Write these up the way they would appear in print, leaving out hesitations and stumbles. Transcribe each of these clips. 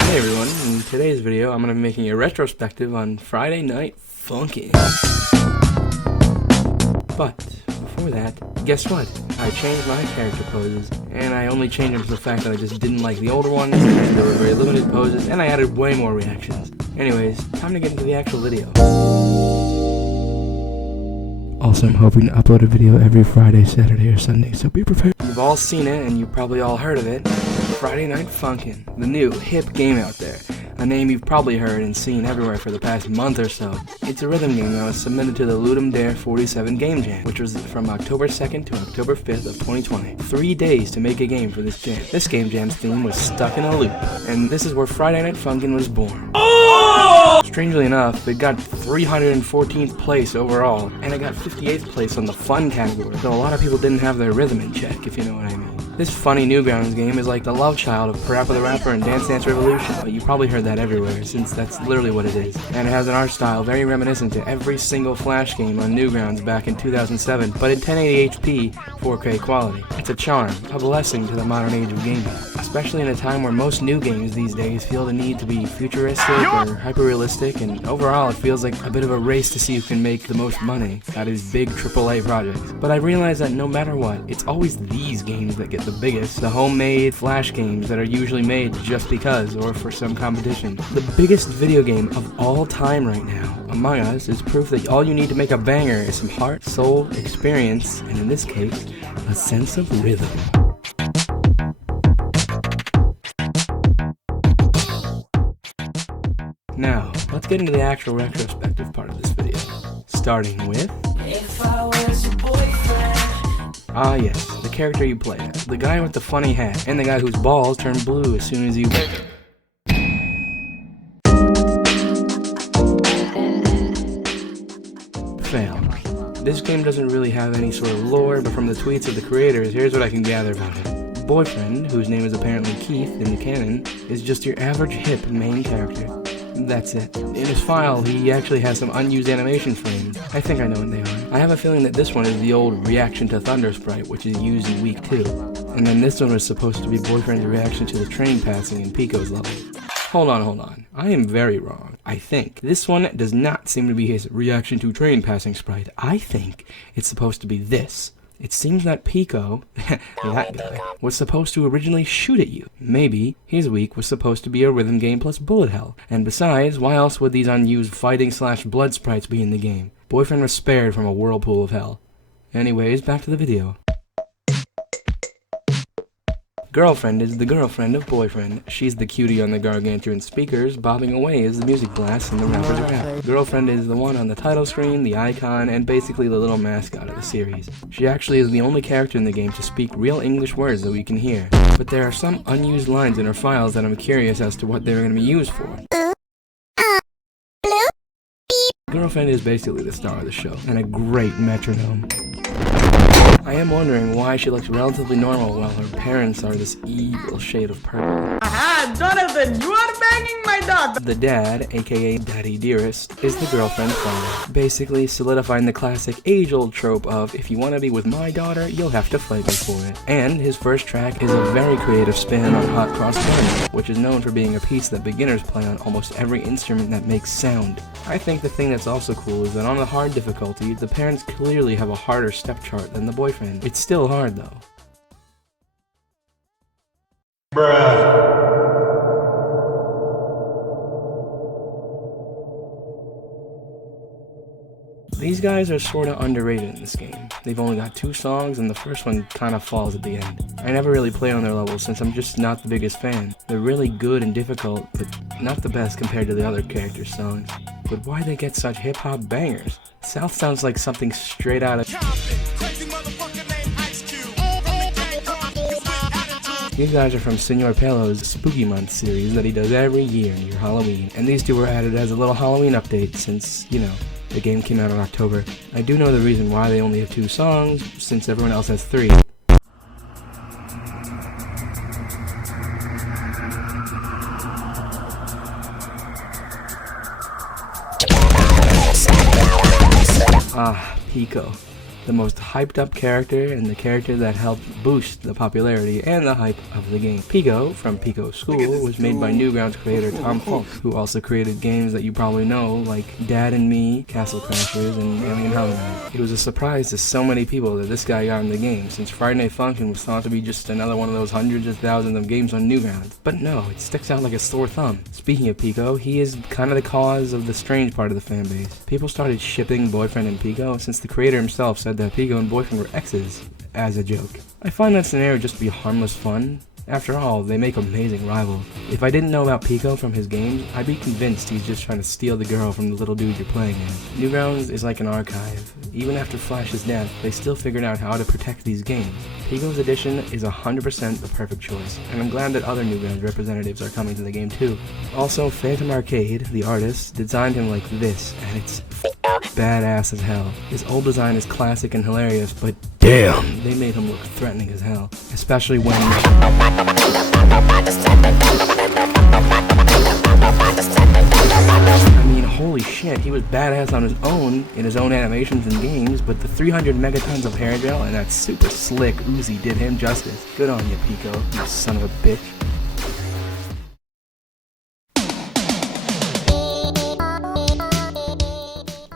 Hey everyone, in today's video I'm going to be making a retrospective on Friday Night Funkin'. But, before that, guess what? I changed my character poses, and I only changed them to the fact that I just didn't like the older ones, and there were very limited poses, and I added way more reactions. Anyways, time to get into the actual video. Also, I'm hoping to upload a video every Friday, Saturday, or Sunday, so be prepared. You've all seen it, and you've probably all heard of it. Friday Night Funkin', the new, hip game out there. A name you've probably heard and seen everywhere for the past month or so. It's a rhythm game that was submitted to the Ludum Dare 47 Game Jam, which was from October 2nd to October 5th of 2020. 3 days to make a game for this jam. This Game Jam's theme was Stuck in a Loop, and this is where Friday Night Funkin' was born. Strangely enough, it got 314th place overall, and it got 58th place on the fun category, so a lot of people didn't have their rhythm in check, if you know what I mean. This funny Newgrounds game is like the love child of Parappa the Rapper and Dance Dance Revolution, but you probably heard that everywhere, since that's literally what it is. And it has an art style very reminiscent to every single Flash game on Newgrounds back in 2007, but in 1080p 4K quality. It's a charm, a blessing to the modern age of gaming, especially in a time where most new games these days feel the need to be futuristic or hyper-realistic, and overall it feels like a bit of a race to see who can make the most money out of these big AAA projects. But I realize that no matter what, it's always these games that get the biggest, the homemade Flash games that are usually made just because or for some competition. The biggest video game of all time right now, Among Us, is proof that all you need to make a banger is some heart, soul, experience, and in this case, a sense of rhythm. Now, let's get into the actual retrospective part of this video, starting with... If I was your boyfriend. Ah yes, the character you play as, the guy with the funny hat, and the guy whose balls turn blue as soon as you... Fail. This game doesn't really have any sort of lore, but from the tweets of the creators, here's what I can gather about him. Boyfriend, whose name is apparently Keith in the canon, is just your average hip main character. That's it. In his file, he actually has some unused animation frames. I think I know what they are. I have a feeling that this one is the old Reaction to Thunder sprite, which is used in week 2. And then this one was supposed to be Boyfriend's reaction to the train passing in Pico's level. Hold on. I am very wrong. I think this one does not seem to be his reaction to train passing sprite. I think it's supposed to be this. It seems that Pico, that guy, was supposed to originally shoot at you. Maybe his week was supposed to be a rhythm game plus bullet hell. And besides, why else would these unused fighting/blood sprites be in the game? Boyfriend was spared from a whirlpool of hell. Anyways, back to the video. Girlfriend is the girlfriend of Boyfriend. She's the cutie on the gargantuan speakers, bobbing away as the music blasts and the rappers rap. Girlfriend is the one on the title screen, the icon, and basically the little mascot of the series. She actually is the only character in the game to speak real English words that we can hear. But there are some unused lines in her files that I'm curious as to what they're going to be used for. Girlfriend is basically the star of the show, and a great metronome. I am wondering why she looks relatively normal while her parents are this evil shade of purple. Aha, Jonathan, you are banging my daughter! The dad, aka Daddy Dearest, is the girlfriend's father, basically solidifying the classic age-old trope of, if you want to be with my daughter, you'll have to fight me for it. And his first track is a very creative spin on Hot Cross Buns, which is known for being a piece that beginners play on almost every instrument that makes sound. I think the thing that's also cool is that on the hard difficulty, the parents clearly have a harder step chart than the boyfriend. It's still hard though. Bruh. These guys are sorta underrated in this game. They've only got 2 songs and the first one kinda falls at the end. I never really play on their levels since I'm just not the biggest fan. They're really good and difficult, but not the best compared to the other characters' songs. But why they get such hip-hop bangers? South sounds like something straight out of... These guys are from Senor Pelo's Spooky Month series that he does every year near Halloween, and these 2 were added as a little Halloween update since, you know, the game came out in October. I do know the reason why they only have 2 songs, since everyone else has 3. Ah, Pico. the most hyped up character and the character that helped boost the popularity and the hype of the game. Pico, from Pico School, was made by Newgrounds creator Tom Funk, who also created games that you probably know like Dad and Me, Castle Crashers, and Alien Hominid. It was a surprise to so many people that this guy got in the game, since Friday Night Funkin' was thought to be just another one of those hundreds of thousands of games on Newgrounds. But no, it sticks out like a sore thumb. Speaking of Pico, he is kind of the cause of the strange part of the fan base. People started shipping Boyfriend and Pico since the creator himself said that Pico and Boyfriend were exes, as a joke. I find that scenario just to be harmless fun. After all, they make amazing rivals. If I didn't know about Pico from his games, I'd be convinced he's just trying to steal the girl from the little dude you're playing as. Newgrounds is like an archive. Even after Flash's death, they still figured out how to protect these games. Pico's edition is 100% the perfect choice, and I'm glad that other Newgrounds representatives are coming to the game too. Also, Phantom Arcade, the artist, designed him like this, and it's badass as hell. His old design is classic and hilarious, but damn, they made him look threatening as hell. Especially when... I mean, holy shit, he was badass on his own, in his own animations and games, but the 300 megatons of hair gel and that super slick Uzi did him justice. Good on you, Pico, you son of a bitch.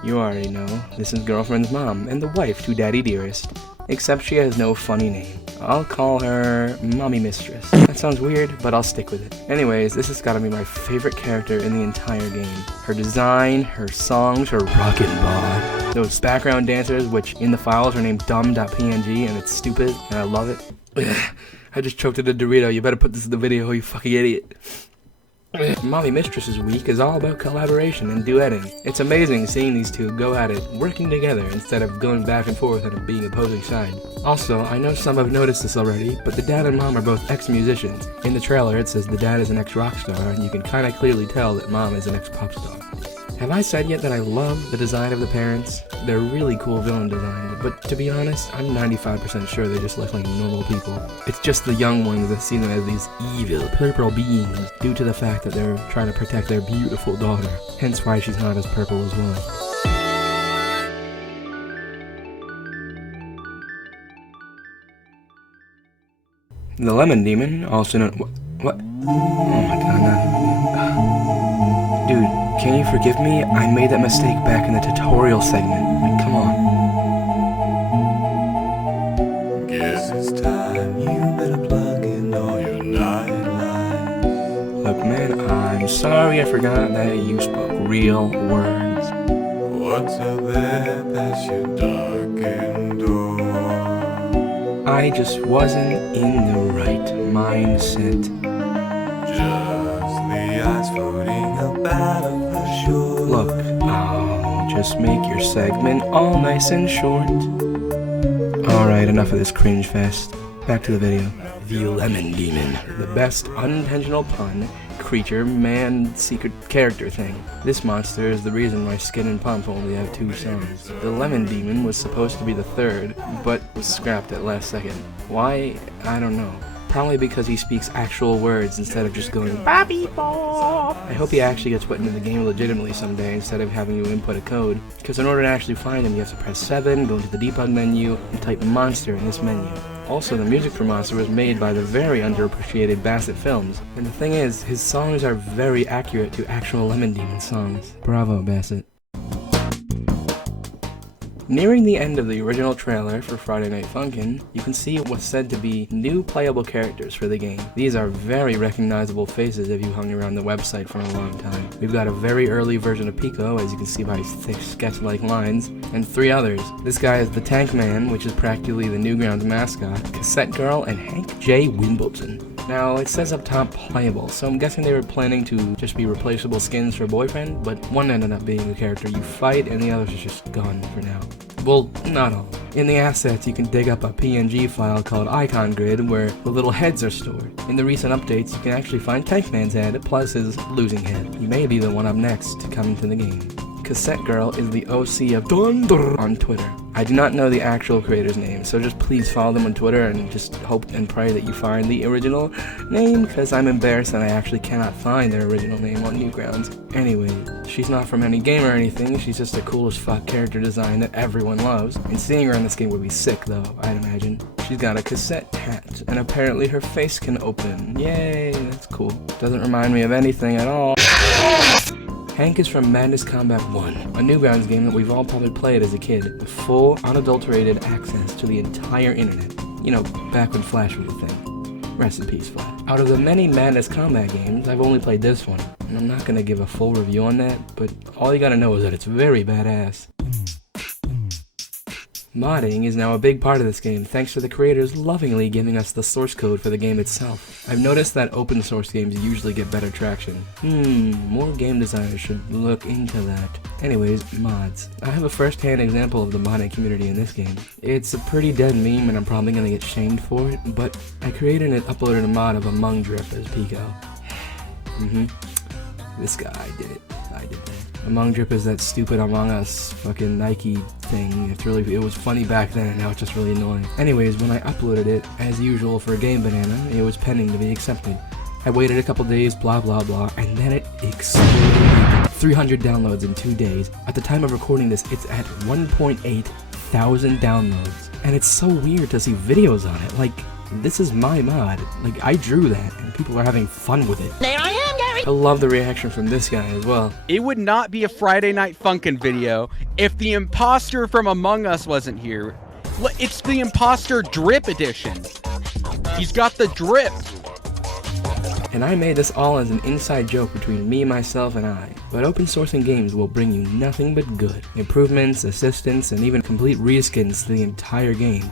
You already know, this is Girlfriend's mom, and the wife to Daddy Dearest. Except she has no funny name. I'll call her Mommy Mistress. That sounds weird, but I'll stick with it. Anyways, this has gotta be my favorite character in the entire game. Her design, her songs, her rockin' bod. Those background dancers, which in the files are named dumb.png, and it's stupid, and I love it. I just choked at a Dorito, you better put this in the video, you fucking idiot. Mommy Mistress's week is all about collaboration and duetting. It's amazing seeing these two go at it, working together instead of going back and forth and being opposing sides. Also, I know some have noticed this already, but the dad and mom are both ex-musicians. In the trailer it says the dad is an ex-rock star, and you can kinda clearly tell that mom is an ex-pop star. Have I said yet that I love the design of the parents? They're really cool villain designs, but to be honest, I'm 95% sure they just look like normal people. It's just the young ones that see them as these evil purple beings due to the fact that they're trying to protect their beautiful daughter, hence why she's not as purple as well. The Lemon Demon, also known... What? Oh my god, not him again. Dude, can you forgive me? I made that mistake back in the tutorial segment. Like, come on. Guess it's time you better plug in all your nightlights. Look, man, I'm sorry I forgot that you spoke real words. What's out there past your darkened door? I just wasn't in the right mindset. Just the ice floating up out of the shore. Look, I'll just make your segment all nice and short. Alright, enough of this cringe fest. Back to the video. The Lemon Demon. The best unintentional pun, creature, man, secret character thing. This monster is the reason why Skin and Pump only have 2 songs. The Lemon Demon was supposed to be the 3rd, but was scrapped at last second. Why? I don't know. Probably because he speaks actual words instead of just going Bobby Ball. I hope he actually gets put into the game legitimately someday instead of having you input a code, because in order to actually find him you have to press 7, go into the debug menu, and type monster in this menu. Also, the music for Monster was made by the very underappreciated Bassett Films, and the thing is, his songs are very accurate to actual Lemon Demon songs. Bravo, Bassett. Nearing the end of the original trailer for Friday Night Funkin', you can see what's said to be new playable characters for the game. These are very recognizable faces if you hung around the website for a long time. We've got a very early version of Pico, as you can see by his thick sketch-like lines, and 3 others. This guy is the Tank Man, which is practically the Newgrounds mascot, Cassette Girl, and Hank J. Wimbledon. Now, it says up top playable, so I'm guessing they were planning to just be replaceable skins for Boyfriend, but one ended up being a character you fight, and the others are just gone for now. Well, not all. In the assets, you can dig up a PNG file called Icon Grid, where the little heads are stored. In the recent updates, you can actually find Tankman's head, plus his losing head. He may be the one up next to come into the game. Cassette Girl is the OC of Thunder on Twitter. I do not know the actual creator's name, so just please follow them on Twitter and just hope and pray that you find the original name, because I'm embarrassed that I actually cannot find their original name on Newgrounds. Anyway, she's not from any game or anything, she's just a cool as fuck character design that everyone loves, and seeing her in this game would be sick though, I'd imagine. She's got a cassette hat, and apparently her face can open. Yay, that's cool. Doesn't remind me of anything at all. Hank is from Madness Combat 1, a Newgrounds game that we've all probably played as a kid, with full, unadulterated access to the entire internet. You know, back when Flash was a thing. Rest in peace, Flash. Out of the many Madness Combat games, I've only played this one, and I'm not gonna give a full review on that, but all you gotta know is that it's very badass. Modding is now a big part of this game, thanks to the creators lovingly giving us the source code for the game itself. I've noticed that open source games usually get better traction. More game designers should look into that. Anyways, mods. I have a first-hand example of the modding community in this game. It's a pretty dead meme and I'm probably gonna get shamed for it, but I created and uploaded a mod of Among Drip as Pico. This guy did it. I did that. Among Drip is that stupid Among Us fucking Nike thing. It was funny back then, and now it's just really annoying. Anyways, when I uploaded it, as usual for Game Banana, it was pending to be accepted. I waited a couple days, blah blah blah, and then it exploded. 300 downloads in 2 days. At the time of recording this, it's at 1.8 thousand downloads. And it's so weird to see videos on it. Like, this is my mod. Like, I drew that, and people are having fun with it. There I am, Gary! I love the reaction from this guy as well. It would not be a Friday Night Funkin' video if the imposter from Among Us wasn't here. It's the imposter drip edition. He's got the drip. And I made this all as an inside joke between me, myself, and I. But open sourcing games will bring you nothing but good. Improvements, assistance, and even complete reskins to the entire game.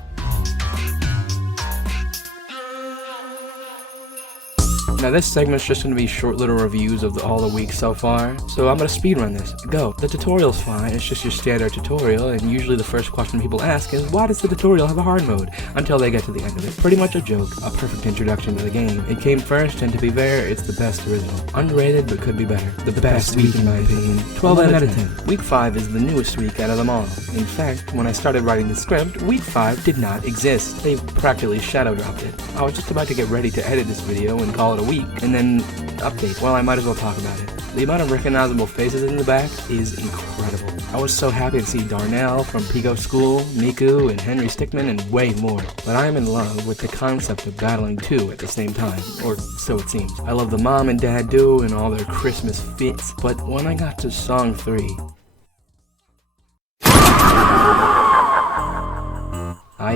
Now this segment's just going to be short little reviews of all the weeks so far, so I'm going to speedrun this. Go. The tutorial's fine, it's just your standard tutorial, and usually the first question people ask is, why does the tutorial have a hard mode? Until they get to the end of it. Pretty much a joke, a perfect introduction to the game. It came first, and to be fair, it's the best original. Underrated, but could be better. The best week in my opinion. 12 out of 10. Week 5 is the newest week out of them all. In fact, when I started writing the script, week 5 did not exist. They practically shadow dropped it. I was just about to get ready to edit this video and call it a week, and then update. Well, I might as well talk about it. The amount of recognizable faces in the back is incredible. I was so happy to see Darnell from Pico School, Miku, and Henry Stickmin, and way more. But I am in love with the concept of battling two at the same time, or so it seems. I love the mom and dad duo and all their Christmas fits, but when I got to song 3, I,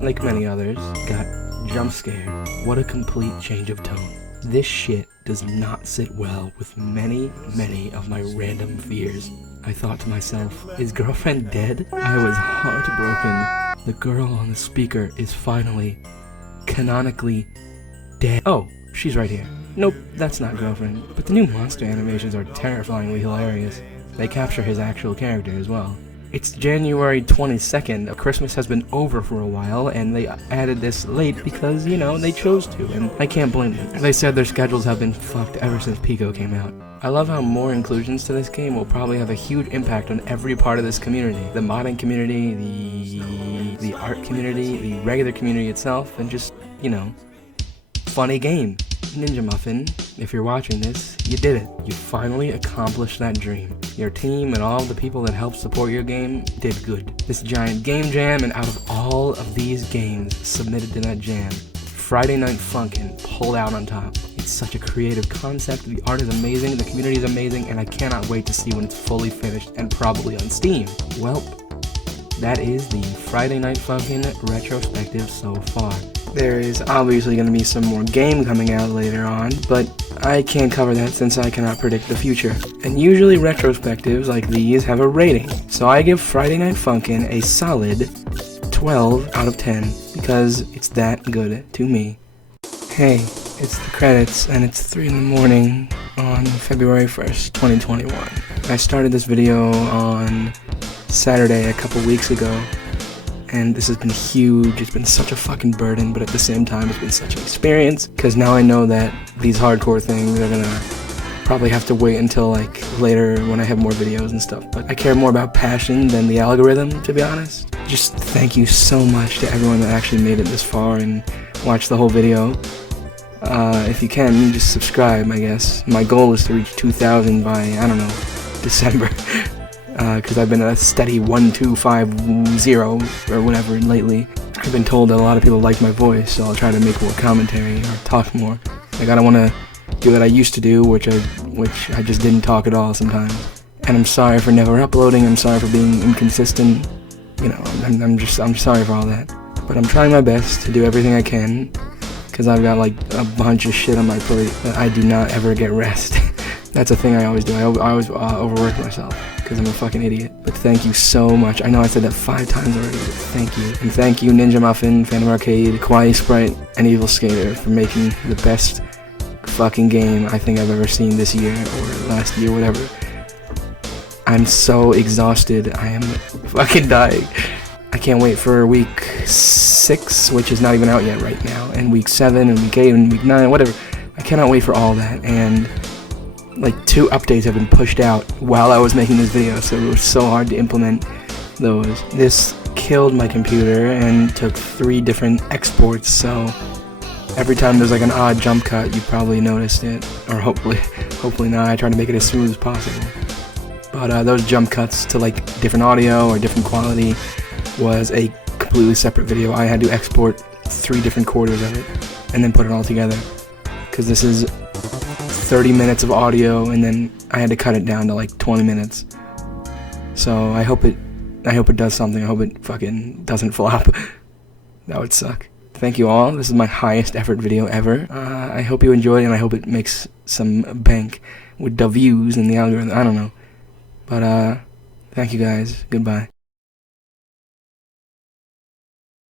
like many others, got jump scared. What a complete change of tone. This shit does not sit well with many of my random fears. I thought to myself, is girlfriend dead? I was heartbroken. The girl on the speaker is finally, canonically, dead. Oh, she's right here. Nope, that's not girlfriend. But the new monster animations are terrifyingly hilarious. They capture his actual character as well. It's January 22nd, Christmas has been over for a while, and they added this late because, you know, they chose to, and I can't blame them. They said their schedules have been fucked ever since Pico came out. I love how more inclusions to this game will probably have a huge impact on every part of this community. The modding community, the art community, the regular community itself, and just, you know, funny game. Ninja Muffin, if you're watching this, you did it. You finally accomplished that dream. Your team and all the people that helped support your game did good. This giant game jam, and out of all of these games submitted to that jam, Friday Night Funkin' pulled out on top. It's such a creative concept, the art is amazing, the community is amazing, and I cannot wait to see when it's fully finished and probably on Steam. Welp, that is the Friday Night Funkin' retrospective so far. There is obviously going to be some more game coming out later on, but I can't cover that since I cannot predict the future. And usually retrospectives like these have a rating, so I give Friday Night Funkin' a solid 12 out of 10, because it's that good to me. Hey, it's the credits, and it's 3 in the morning on February 1st, 2021. I started this video on Saturday a couple weeks ago, and this has been huge. It's been such a fucking burden, but at the same time it's been such an experience, because now I know that these hardcore things are gonna probably have to wait until like later when I have more videos and stuff. But I care more about passion than the algorithm, to be honest. Just thank you so much to everyone that actually made it this far and watched the whole video. If you can, just subscribe, I guess. My goal is to reach 2,000 by, I don't know, December. Because I've been at a steady 1250 or whatever lately. I've been told that a lot of people like my voice, so I'll try to make more commentary or talk more. Like, I don't want to do what I used to do, which I just didn't talk at all sometimes. And I'm sorry for never uploading. I'm sorry for being inconsistent. You know, I'm sorry for all that. But I'm trying my best to do everything I can, because I've got like a bunch of shit on my plate. But I do not ever get rest. That's a thing I always do. I always overwork myself, because I'm a fucking idiot. But thank you so much. I know I said that 5 times already, but thank you. And thank you, Ninja Muffin, Phantom Arcade, Kawaii Sprite, and Evil Skater for making the best fucking game I think I've ever seen this year, or last year, whatever. I'm so exhausted. I am fucking dying. I can't wait for week 6, which is not even out yet right now, and week 7, and week 8, and week 9, whatever. I cannot wait for all that, and like 2 updates have been pushed out while I was making this video, so it was so hard to implement those. This killed my computer and took 3 different exports, so every time there's like an odd jump cut, you probably noticed it, or hopefully not. I try to make it as smooth as possible. But those jump cuts to like different audio or different quality was a completely separate video. I had to export 3 different quarters of it and then put it all together, because this is 30 minutes of audio, and then I had to cut it down to like 20 minutes. So I hope it does something. I hope it fucking doesn't flop. That would suck. Thank you all. This is my highest effort video ever. I hope you enjoyed it, and I hope it makes some bank with the views and the algorithm. I don't know. But thank you guys. Goodbye.